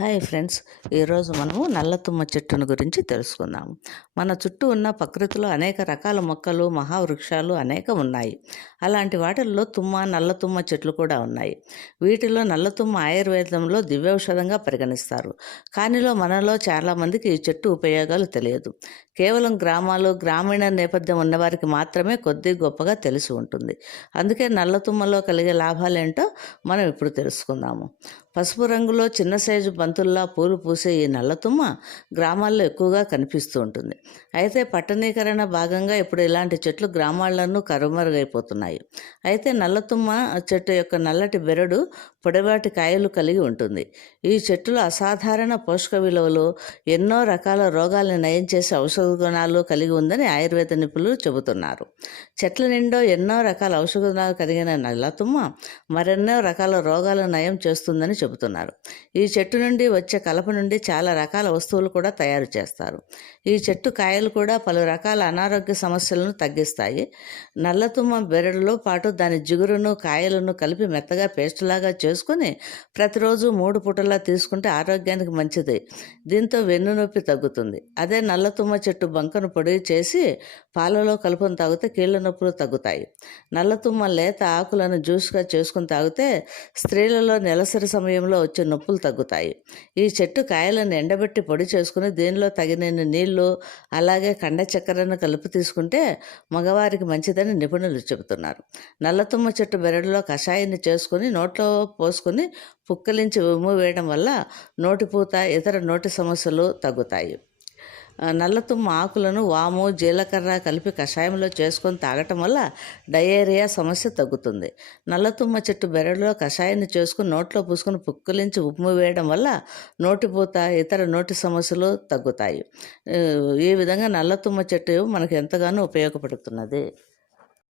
Hi friends. ఈరోజు మనము నల్లతుమ్మ చెట్టును గురించి తెలుసుకుందాము మన చుట్టూ ఉన్న ప్రకృతిలో అనేక రకాల మొక్కలు మహావృక్షాలు అనేక ఉన్నాయి. అలాంటి వాటిల్లో తుమ్మ నల్లతుమ్మ చెట్లు కూడా ఉన్నాయి. వీటిలో నల్లతుమ్మ ఆయుర్వేదంలో దివ్యౌషధంగా పరిగణిస్తారు. కానిలో మనలో చాలామందికి ఈ చెట్టు ఉపయోగాలు తెలియదు. కేవలం గ్రామాలు గ్రామీణ నేపథ్యం ఉన్నవారికి మాత్రమే కొద్ది గొప్పగా తెలిసి ఉంటుంది. అందుకే నల్లతుమ్మలో కలిగే లాభాలేంటో మనం ఇప్పుడు తెలుసుకుందాము. పసుపు రంగులో చిన్న సైజు బంతుల్లా పూలు పూసే ఈ నల్లతుమ్మ గ్రామాల్లో ఎక్కువగా కనిపిస్తూ ఉంటుంది. అయితే పట్టణీకరణ భాగంగా ఇప్పుడు ఇలాంటి చెట్లు గ్రామాలను కరుమరుగైపోతున్నాయి. అయితే నల్లతుమ్మ చెట్టు యొక్క నల్లటి బెరడు పొడవాటి కాయలు కలిగి ఉంటుంది. ఈ చెట్టులో అసాధారణ పోషక విలువలు ఎన్నో రకాల రోగాలను నయం చేసే ఔషధ గుణాలు కలిగి ఉందని ఆయుర్వేద నిపుణులు చెబుతున్నారు. చెట్ల నిండా ఎన్నో రకాల ఔషధ గుణాలు కలిగిన నల్లతుమ్మ మరెన్నో రకాల రోగాలను నయం చేస్తుందని చెబుతున్నారు. ఈ చెట్టు నుండి వచ్చే కలప నుండి చాలా రకాల వస్తువులు కూడా తయారు చేస్తారు. ఈ చెట్టు కాయలు కూడా పలు రకాల అనారోగ్య సమస్యలను తగ్గిస్తాయి. నల్లతుమ్మ బెరడులో పాటు దాని జిగురును కాయలను కలిపి మెత్తగా పేస్టులాగా చేసుకుని ప్రతిరోజు మూడు పూటలా తీసుకుంటే ఆరోగ్యానికి మంచిది. దీంతో వెన్ను నొప్పి తగ్గుతుంది. అదే నల్లతుమ్మ చెట్టు బంకను పొడి చేసి పాలలో కలుపుని తాగితే కీళ్ళ నొప్పులు తగ్గుతాయి. నల్లతుమ్మ లేత ఆకులను జ్యూస్గా చేసుకుని తాగితే స్త్రీలలో నెలసరి సమయంలో వచ్చే నొప్పులు తగ్గుతాయి. ఈ చెట్టు కాయలను ఎండబెట్టి పొడి చేసుకుని దీనిలో తగినన్ని నీళ్ళు అలాగే కండ చక్కెరను కలుపు తీసుకుంటే మగవారికి మంచిదని నిపుణులు చెబుతున్నారు. నల్లతుమ్మ చెట్టు బెరడులో కషాయాన్ని చేసుకుని నోట్లో పోసుకుని పుక్కలించి ఉమ్ము వేయడం వల్ల నోటిపూత ఇతర నోటి సమస్యలు తగ్గుతాయి. నల్లతుమ్మ ఆకులను వాము జీలకర్ర కలిపి కషాయంలో చేసుకొని తాగటం వల్ల డయేరియా సమస్య తగ్గుతుంది. నల్లతుమ్మ చెట్టు బెరడులో కషాయాన్ని చేసుకుని నోట్లో పూసుకొని పుక్కిలించి ఉప్పు వేయడం వల్ల నోటిపూత ఇతర నోటి సమస్యలు తగ్గుతాయి. ఈ విధంగా నల్లతుమ్మ చెట్టు మనకు ఎంతగానో ఉపయోగపడుతున్నది.